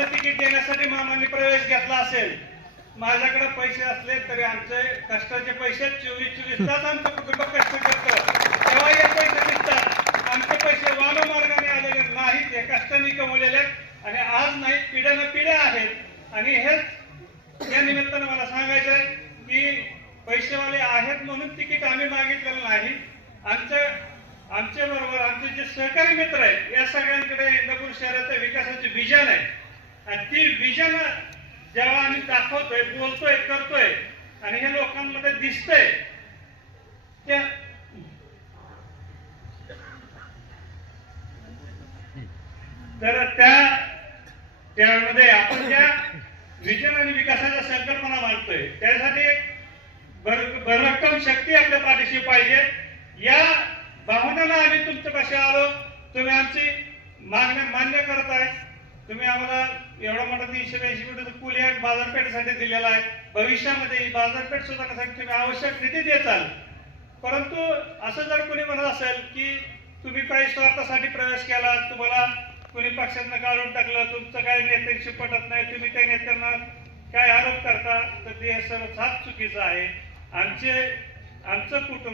भाजपनं तिकीट देण्यासाठी मामाने प्रवेश घेतला असेल. माझ्याकडे पैसे असले तरी आमचे कष्टाचे पैसे चोवीस चोवीस तास आमचं कुटुंब कष्ट करतो. तेव्हा हे पैसे दिसतात आमचे पैसे वाममार्गाने आलेले नाहीत हे कष्टाने कमवलेले आहेत आणि आज नाही पिढ्यानं पिढ्या आहेत. आणि हेच या निमित्तानं मला सांगायचं आहे की पैसेवाले आहेत म्हणून तिकीट आम्ही मागितलेलं नाही. आमचं आमच्या बरोबर आमचे जे सहकारी मित्र आहेत या सगळ्यांकडे इंदापूर शहराच्या विकासाचे विजन आहे. आणि ती विजन जेव्हा आम्ही दाखवतोय बोलतोय करतोय आणि हे लोकांमध्ये दिसतंय त्या तर त्या त्यामध्ये आपण ज्या विजन आणि विकासाच्या संकल्पना मांडतोय. त्यासाठी एक भर भरभक्कम शक्ती आपल्या पाठीशी पाहिजे. या भावनेला आम्ही तुमच्या पाशी आलो. तुम्ही आमची मागण्या मान्य करत आहे तुम्ही आम्हाला एवढा मोठा तीनशे ब्याऐंशी कोटीचा पूल या बाजारपेठेसाठी दिलेला आहे. भविष्यामध्ये बाजारपेठ सुधारण्यासाठी तुम्ही आवश्यक निधी देताल परंतु असं जर कोणी म्हणत असेल की तुम्ही काही स्वार्थासाठी प्रवेश केला तुम्हाला कोणी पक्षातनं काढून टाकलं तुमचं काही नेत्यांशी पटत नाही तुम्ही त्या नेत्यांना काय आरोप करता तर ते सर्व साफ चुकीचं आहे. आमचे आमचं कुटुंब